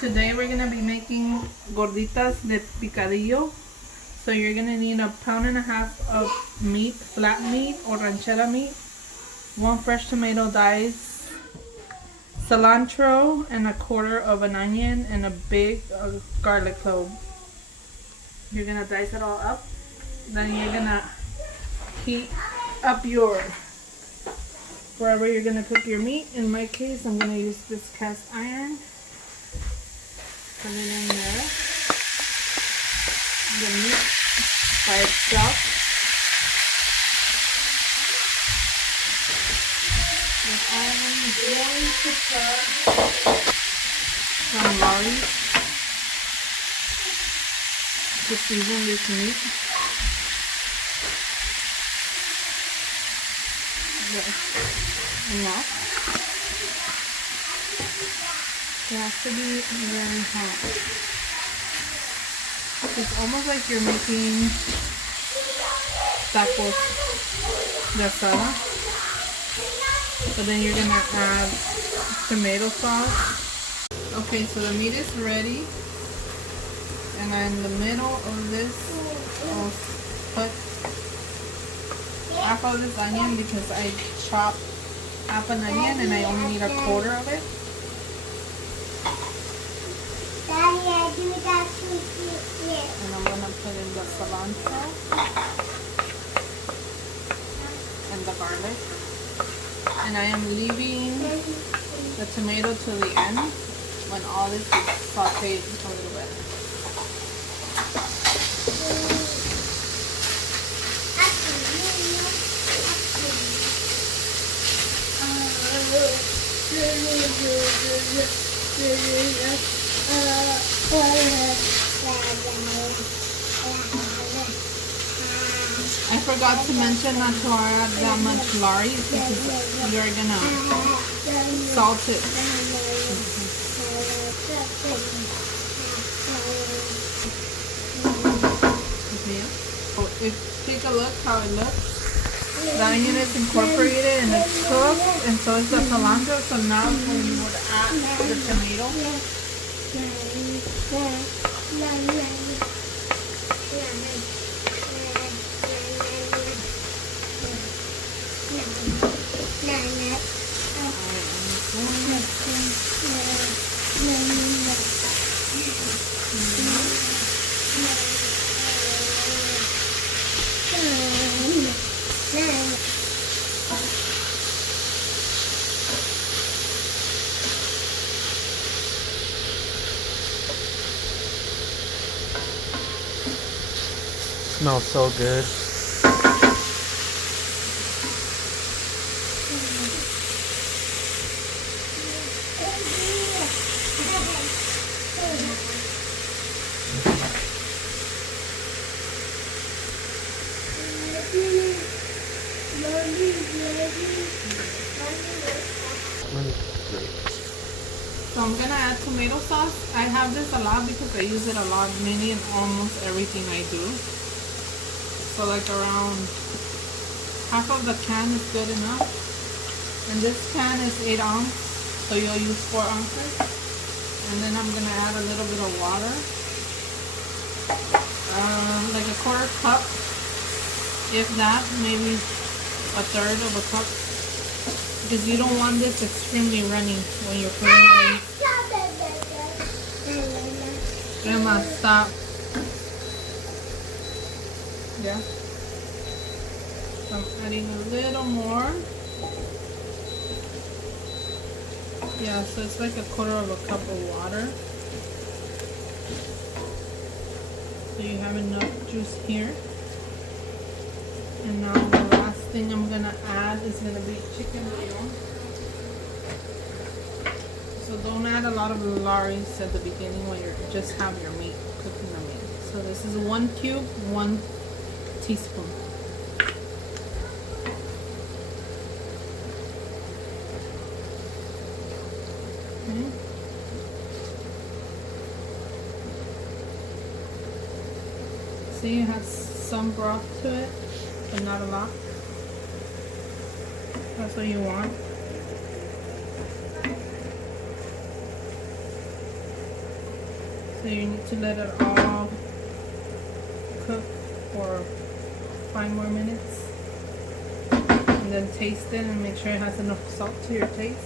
Today we're gonna be making gorditas de picadillo. So you're gonna need 1.5 pounds of meat, flat meat or ranchera meat, 1 fresh tomato diced, cilantro, and 1/4 of an onion, and a big garlic clove. You're gonna dice it all up. Then you're gonna heat up your wherever you're gonna cook your meat. In my case, I'm gonna use this cast iron. Put it in there. The meat by itself. And I'm going to put some lollies to season this meat. Enough. It has to be very hot. It's almost like you're making tacos de asada. So then you're gonna add tomato sauce. Okay, so the meat is ready. And in the middle of this, I'll put half of this onion because I chopped half an onion and I only need 1/4 of it. And I'm gonna put in the cilantro and the garlic. And I am leaving the tomato to the end when all this is sauteed a little bit. I forgot to mention not to add that much lard because you're gonna salt it. Okay. So take a look how it looks. The onion is incorporated and it's cooked, and so is the cilantro. So now when you would add the tomato. Smells so good. So I'm gonna add tomato sauce. I have this a lot because I use it a lot, mainly in almost everything I do. So like around half of the can is good enough. And this can is 8 ounces, so you'll use 4 ounces. And then I'm gonna add a little bit of water. Like 1/4 cup, if that, maybe 1/3 of a cup. Because you don't want this extremely runny when you're putting it in. Grandma, stop. Yeah. So I'm adding a little more. Yeah, so it's like 1/4 of a cup of water. So you have enough juice here. And now the last thing I'm gonna add is gonna be chicken oil. So don't add a lot of lard at the beginning when you just have your meat, cooking the meat. So this is 1 cube, 1 teaspoon. Okay. See, it has some broth to it, but not a lot. That's what you want. So you need to let it all cook for 5 more minutes. And then taste it and make sure it has enough salt to your taste.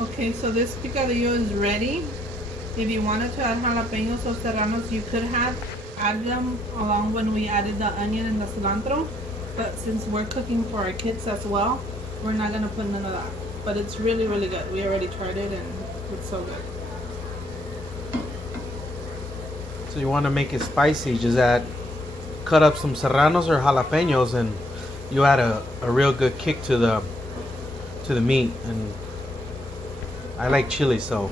Okay, so this picadillo is ready. If you wanted to add jalapenos or serranos, you could have added them along when we added the onion and the cilantro. But since we're cooking for our kids as well, we're not gonna put none of that. But it's really, really good. We already tried it and it's so good. So you want to make it spicy, just cut up some serranos or jalapenos, and you add a real good kick to the meat. And I like chili, so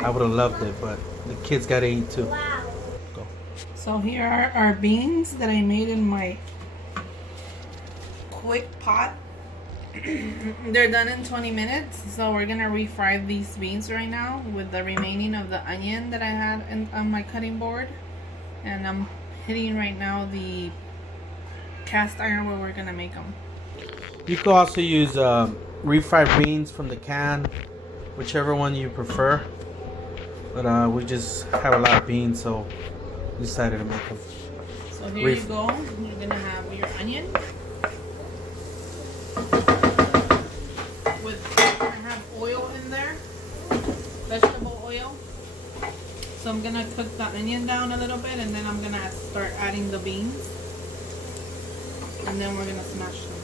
I would have loved it, but the kids gotta eat too. Wow. Go. So here are our beans that I made in my quick pot. They're done in 20 minutes, so we're gonna refry these beans right now with the remaining of the onion that I had on my cutting board. And I'm hitting right now the cast iron where we're gonna make them. You could also use refried beans from the can, whichever one you prefer. But we just have a lot of beans, so we decided to make them. So here you go. You're gonna have your onion. I have oil in there, vegetable oil. So I'm gonna cook the onion down a little bit, and then I'm gonna start adding the beans, and then we're gonna smash them.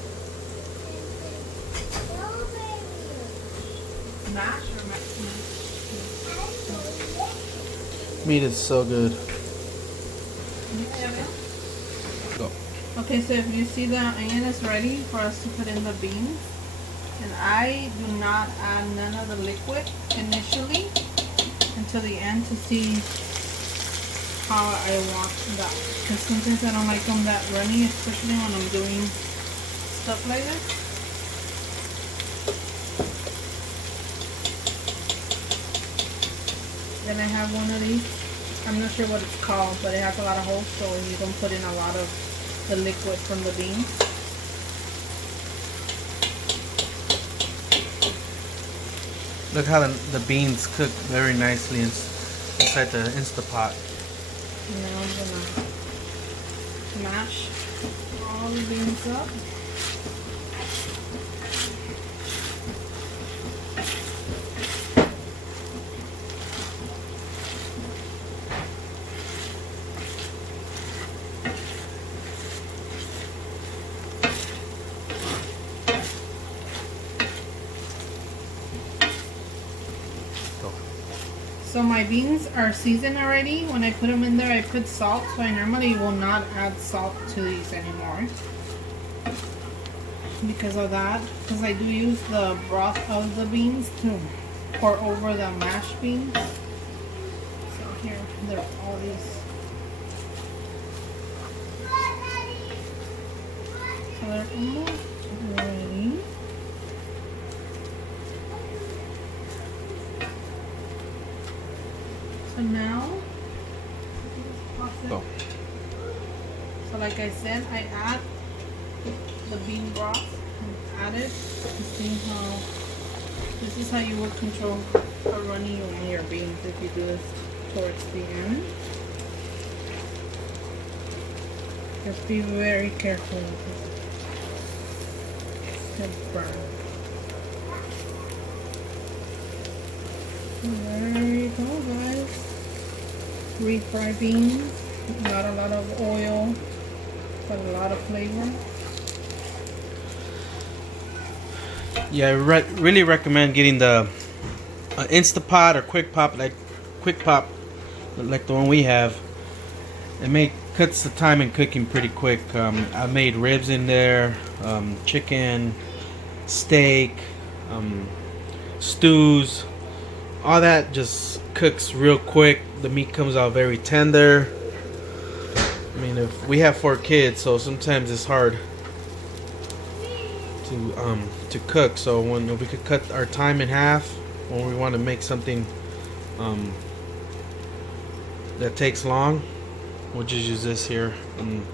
Smash or smash? Meat is so good. Go. Okay, so if you see the onion is ready for us to put in the beans, and I do not add none of the liquid initially until the end to see how I want that. Because sometimes I don't like them that runny, especially when I'm doing stuff like this. Then I have one of these. I'm not sure what it's called, but it has a lot of holes, so you can put in a lot of the liquid from the beans. Look how the beans cook very nicely inside the Instapot. Now I'm gonna mash all the beans up. So my beans are seasoned already. When I put them in there, I put salt. So I normally will not add salt to these anymore because of that. Because I do use the broth of the beans to pour over the mashed beans. So here, there are all these. So they're almost ready. So now, Go. so like I said, I add the bean broth and add it to see how, this is how you will control how runny you want your beans if you do this towards the end. Just be very careful because it burn. There you go, guys. Refried beans, not a lot of oil, but a lot of flavor. Yeah, I really recommend getting the Instapot or Quick Pop, like the one we have. It cuts the time in cooking pretty quick. I made ribs in there, chicken, steak, stews. All that just cooks real quick. The meat comes out very tender. I mean, if we have 4 kids, so sometimes it's hard to cook. So when we could cut our time in half when we want to make something that takes long, we'll just use this here. And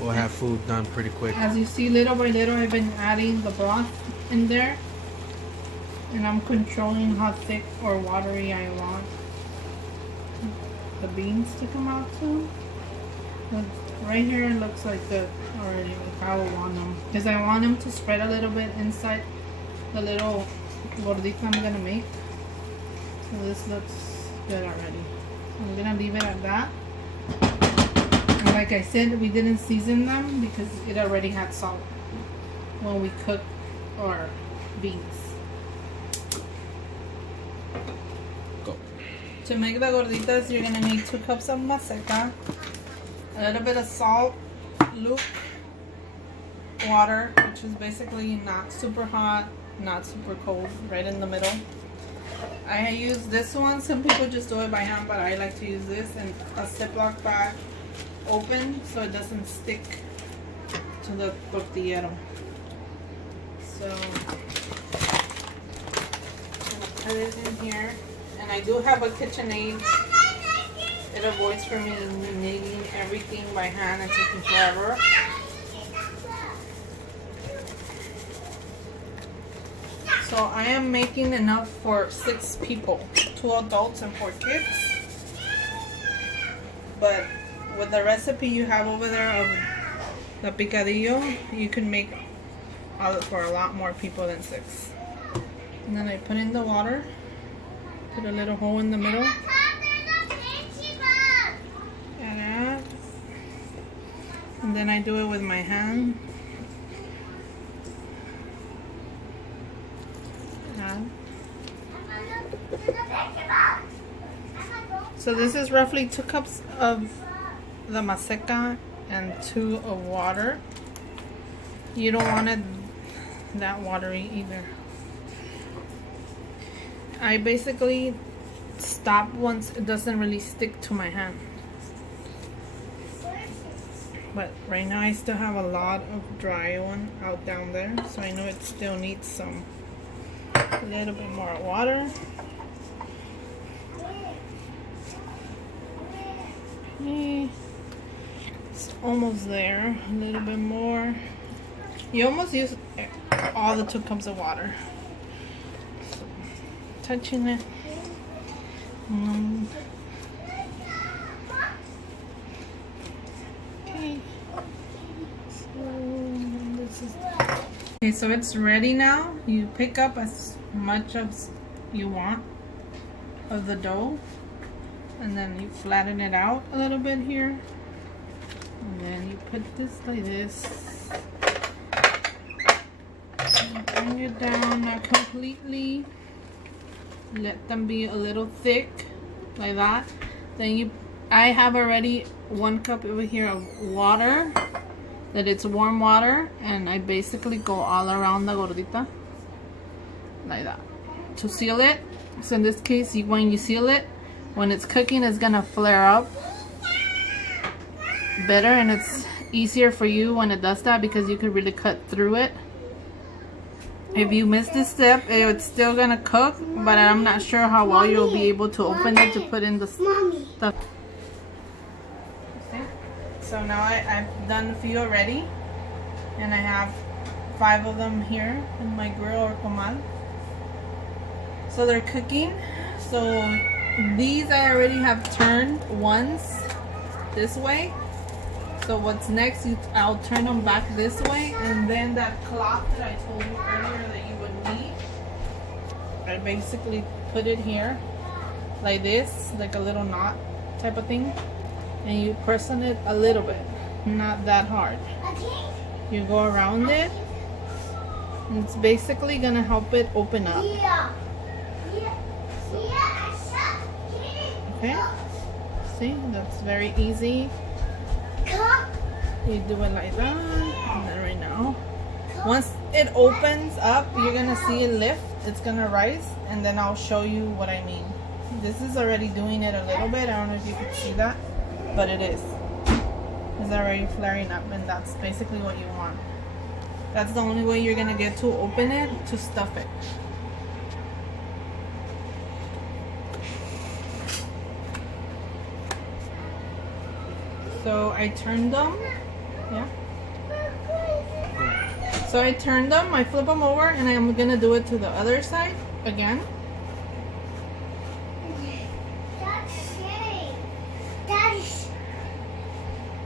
we'll have food done pretty quick. As you see, little by little, I've been adding the broth in there. And I'm controlling how thick or watery I want the beans to come out to. But right here it looks like good already, like how I want them. Because I want them to spread a little bit inside the little gordita I'm going to make. So this looks good already. I'm going to leave it at that. And like I said, we didn't season them because it already had salt when we cooked our beans. To make the gorditas, you're gonna need 2 cups of maseca, a little bit of salt, luke, water, which is basically not super hot, not super cold, right in the middle. I use this one. Some people just do it by hand, but I like to use this, and a Ziploc bag open so it doesn't stick to the tortillero. So I'm gonna put it in here. And I do have a KitchenAid. It avoids for me kneading everything by hand and taking forever. So I am making enough for 6 people, 2 adults and 4 kids. But with the recipe you have over there of the picadillo, you can make for a lot more people than 6. And then I put in the water. Put a little hole in the middle. And then I do it with my hand. So this is roughly 2 cups of the maseca and 2 of water. You don't want it that watery either. I basically stop once it doesn't really stick to my hand. But right now I still have a lot of dry one out down there, so I know it still needs a little bit more water. It's almost there. A little bit more. You almost use all the 2 cups of water. Touching it. Okay. So it's ready now. You pick up as much as you want of the dough, and then you flatten it out a little bit here, and then you put this like this. And bring it down, not completely. Let them be a little thick like that. Then I have already 1 cup over here of water, that it's warm water, and I basically go all around the gordita like that to seal it. So in this case, when you seal it, when it's cooking, it's gonna flare up better, and it's easier for you when it does that because you can really cut through it. If you miss this step, it's still gonna cook, but I'm not sure how well you'll be able to open it to put in the stuff. So now I've done a few already, and I have 5 of them here in my grill or comal. So they're cooking. So these I already have turned once this way. So what's next, I'll turn them back this way, and then that cloth that I told you earlier that you would need, I basically put it here like this, like a little knot type of thing, and you press on it a little bit, not that hard. You go around it, and it's basically gonna help it open up. So, okay, see, that's very easy. You do it like that, and then right now, once it opens up, you're gonna see it lift. It's gonna rise, and then I'll show you what I mean. This is already doing it a little bit. I don't know if you can see that, but it is. It's already flaring up, and that's basically what you want. That's the only way you're gonna get to open it, to stuff it. So I turned them, Yeah. So I turn them, I flip them over, and I'm gonna do it to the other side again.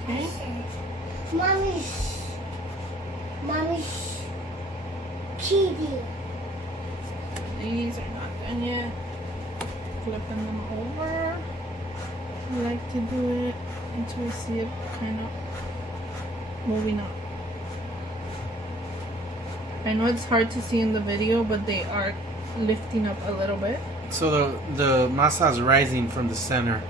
Okay. Mommy's cheating. These are not done yet. Flipping them over. I like to do it until I see it kind of moving up. I know it's hard to see in the video, but they are lifting up a little bit. So the masa is rising from the center,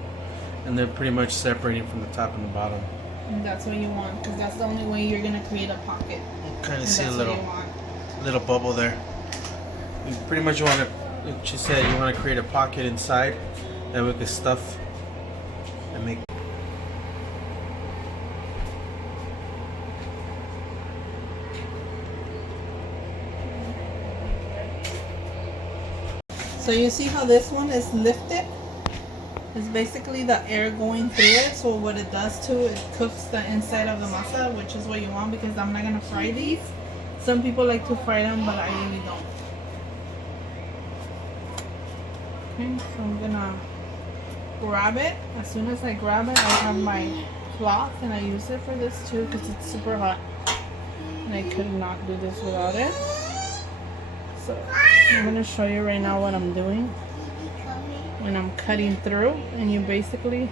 and they're pretty much separating from the top and the bottom. And that's what you want, because that's the only way you're gonna create a pocket. Kind of And see a that's little what you want. little bubble there. You pretty much want to, like she said, you want to create a pocket inside that we can stuff and make. So you see how this one is lifted? It's basically the air going through it. So what it does too, it cooks the inside of the masa, which is what you want, because I'm not gonna fry these. Some people like to fry them, but I really don't. Okay, so I'm gonna grab it. As soon as I grab it, I have my cloth, and I use it for this too because it's super hot. And I could not do this without it. So I'm gonna show you right now what I'm doing when I'm cutting through, and you basically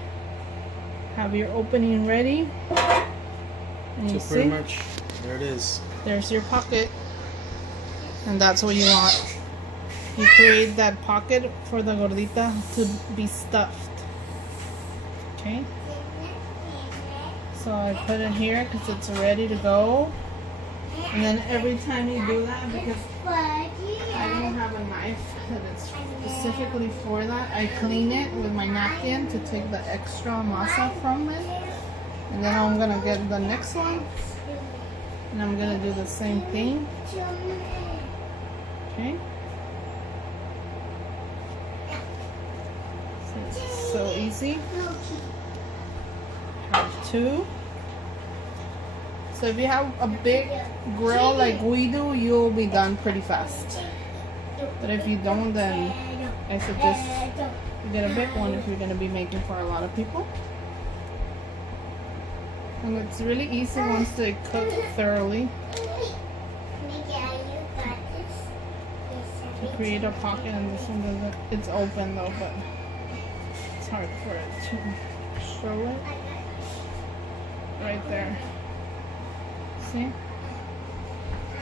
have your opening ready, and you So pretty see much, there it is. there's your pocket, and that's what you want. You create that pocket for the gordita to be stuffed. Okay, so I put it here because it's ready to go, and then every time you do that, because I don't have a knife that is specifically for that, I clean it with my napkin to take the extra masa from it, and then I'm gonna get the next one, and I'm gonna do the same thing. Okay, so it's so easy. Have two. So if you have a big grill like we do, you'll be done pretty fast. But if you don't, then I suggest you get a big one if you're going to be making for a lot of people. And it's really easy once they cook thoroughly to create a pocket. And this one doesn't, it's open though, but it's hard for it to show it. Right there. See?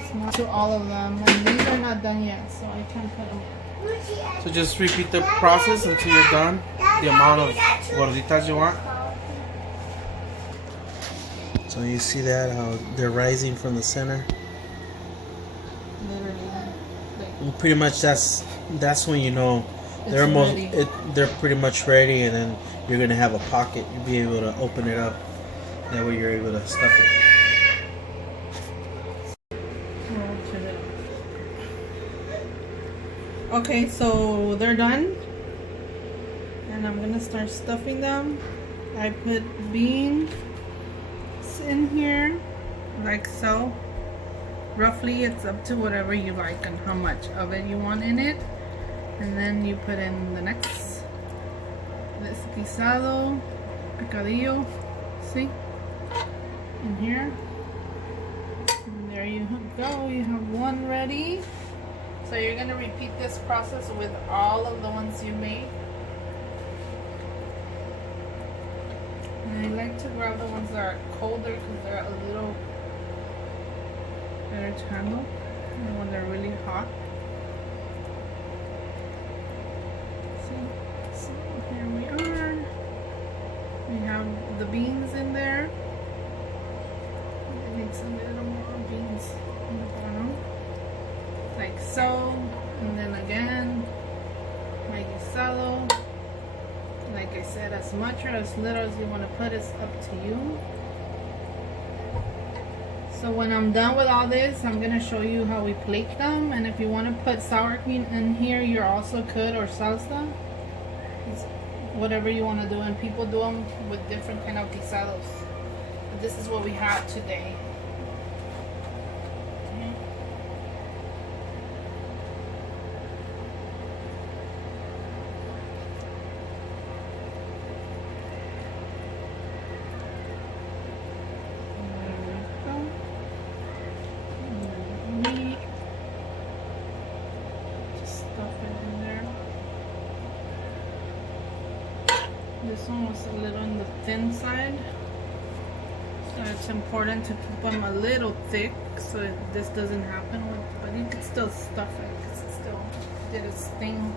It's not to all of them, and these are not done yet, so I can't put them in. So just repeat the process until you're done. The amount of gorditas you want. So you see that, how they're rising from the center. Literally, And pretty much that's when you know it's they're ready. they're pretty much ready, and then you're gonna have a pocket. You'll be able to open it up. That way you're able to stuff it. Okay, so they're done, and I'm gonna start stuffing them. I put beans in here, like so. Roughly, it's up to whatever you like and how much of it you want in it. And then you put in the next, this guisado, picadillo, see? In here. And there you go, you have one ready. So you're going to repeat this process with all of the ones you made. And I like to grab the ones that are colder because they're a little better to handle than when they're really hot. So here we are. We have the beans in there. I need some little more beans in the bottom. Like so, and then again, my guisado. Like I said, as much or as little as you want to put is up to you. So when I'm done with all this, I'm going to show you how we plate them. And if you want to put sour cream in here, you also could, or salsa. It's whatever you want to do. And people do them with different kind of guisados. this is what we have today. Meat. Just stuff it in there. This one was a little on the thin side. So it's important to keep them a little thick so this doesn't happen with, but you can still stuff it because it still did its thing.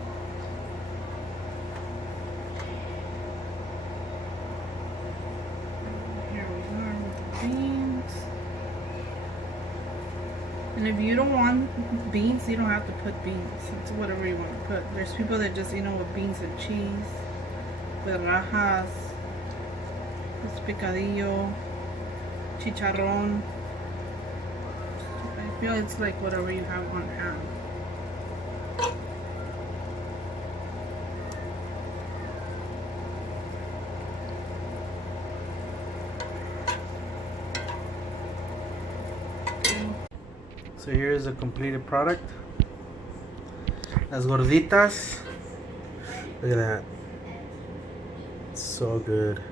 Here we are with the beans. And if you don't want beans, you don't have to put beans. It's whatever you want to put. There's people that just, with beans and cheese, with rajas, with picadillo, chicharrón. I feel it's like whatever you have on hand. So here's a completed product. Las gorditas. Look at that. It's so good.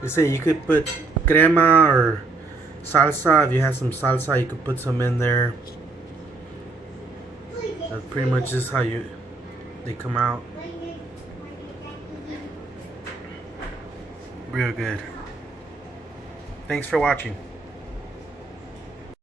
They say you could put crema or salsa. If you have some salsa, you could put some in there. That's pretty much just how they come out. Real good. Thanks for watching.